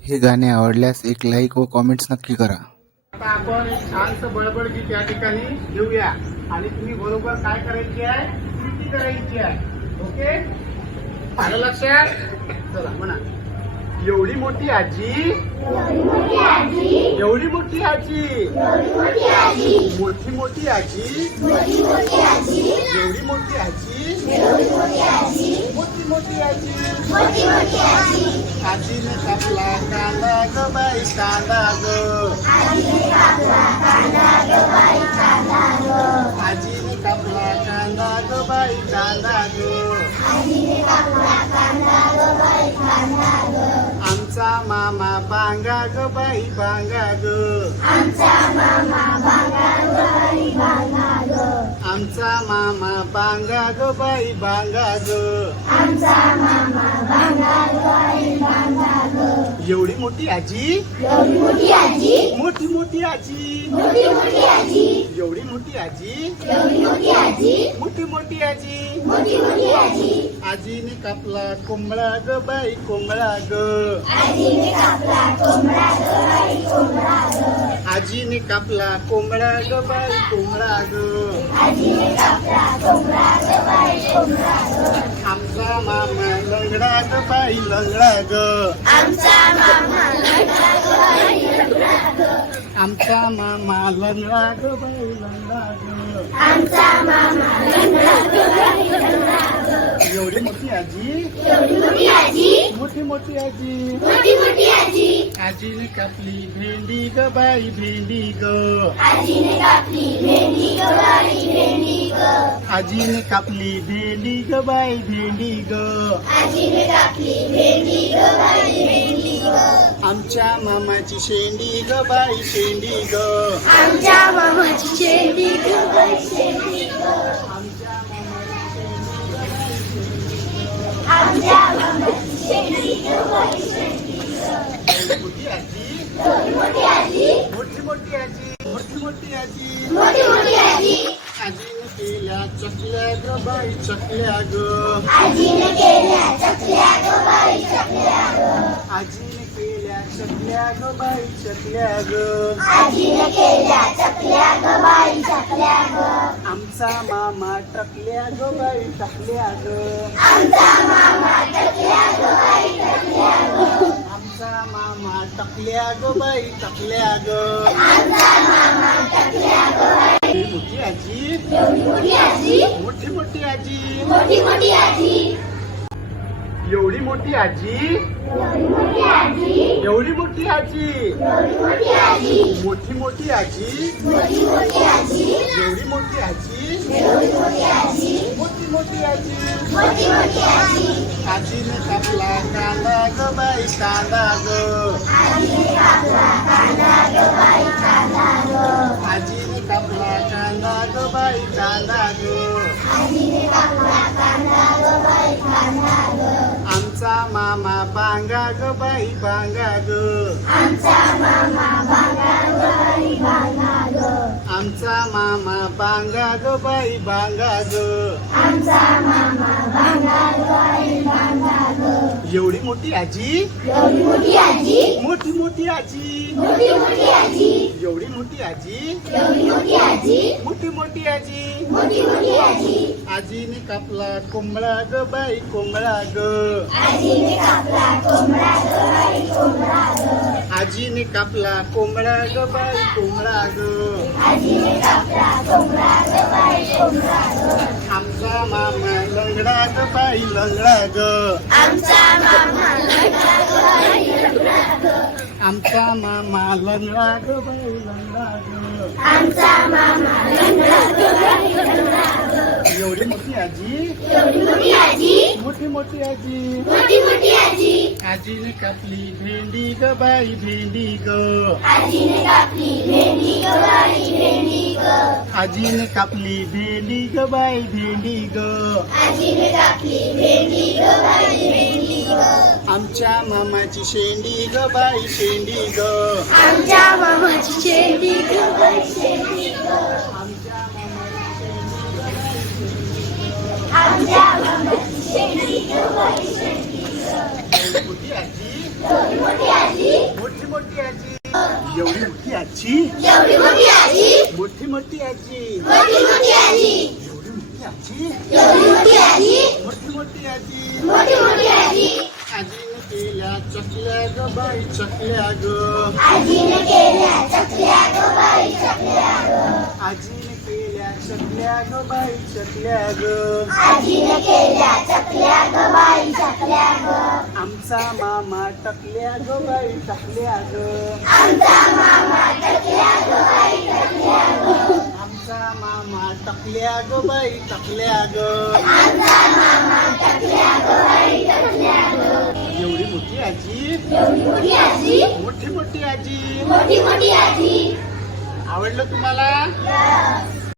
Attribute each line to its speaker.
Speaker 1: हे गाणे आवडल्यास एक लाईक व कॉमेंट्स नक्की करा.
Speaker 2: आता आपण एक छानसं बळबळ गीत या ठिकाणी घेऊया आणि तुम्ही बरोबर काय करायची आहे, कृती करायची आहे. ओके, आलं लक्षात? चला म्हणा. एवढी मोठी आजी, एवढी मोठी आजी, मोठी मोठी आजी, एवढी मोठी आजी, मोठी मोठी आजी. आजीने कापला कांदा ग बाई कांदा ग, आजीने कापला कांदा ग बाई कांदा ग. आमचा मामा बांगा ग बाई बांगा ग, आमचा मामा बांगा ग बाई बांगा ग. एवढी मोठी आजी, मोठी मोठी आजी, एवढी मोठी आजी, मोठी मोठी आजी. आजीने कापला कोंबडा ग बाई कोंबडा ग, आजीने कापला कोंबडा ग बाई कोंबडा ग. आमचा मामा लंगडा ग बाई लंगडा ग, आमचा मामा लंगडा ग बाई लंगडा ग. एवढी मोठी आजी, मोठी मोठी आजी. आजीने कापली भेंडी ग बाई भेंडी ग, आजीने कापली भेंडी ग बाई भेंडी ग. आमच्या मामाची शेंडी ग बाई शेंडी ग, मोठी मोठी आजी. आजीने केल्या चकल्या ग बाई चकल्या ग, आजीने केल्या चकल्या ग बाई चकल्या ग. आमचा मामा टकल्या ग बाई टकल्या ग, आमचा मामा टकल्या ग बाई टकल्या ग. मोठी आजी, मोठी मोठी आजी. एवढी मोठी आजी, एवढी मोठी आजी, मोठी मोठी आजी, एवढी मोठी आजी, मोठी मोठी आजी. आजीने कापला कांदा ग बाई कांदा ग, आजीने कापला कांदा ग बाई कांदा ग. आमचा मामा बांगा ग बाई बांगा ग, आमचा मामा बांगा ग बाई बांगा ग. एवढी मोठी आजी, मोठी मोठी आजी, एवढी मोठी आजी, मोठी मोठी आजी. आजीने कापला कोंबडा ग बाई कोंबडा ग, आजीने कापला कोंबडा ग बाई कोंबडा ग. आमचा मामा लंगडा ग बाई लंगडा ग, आमचा मामा लंगडा ग बाई लंगडा ग. एवढी मोठी आजी, मोठी मोठी आजी. आजीने कापली भेंडी ग बाई भेंडी ग, आजीने कापली भेंडी ग बाई भेंडी ग. आमच्या मामाची शेंडी ग बाई शेंडी ग, मोठी आजी, मोठी आजी एवढी मोठी आजी मोठी मोठी आजी एवढी मोठी आजी मोठी मोठी आजी आजीने केल्या चकल्या ग बाई चकल्या ग आजीने केल्या चकल्या ग बाई चकल्या ग आमचा मामा टकल्या ग बाई टकल्या ग आमचा मामा टकल्या ग बाई टकल्या ग एवढी मोठी आजी मोठी मोठी आजी आवडलं तुम्हाला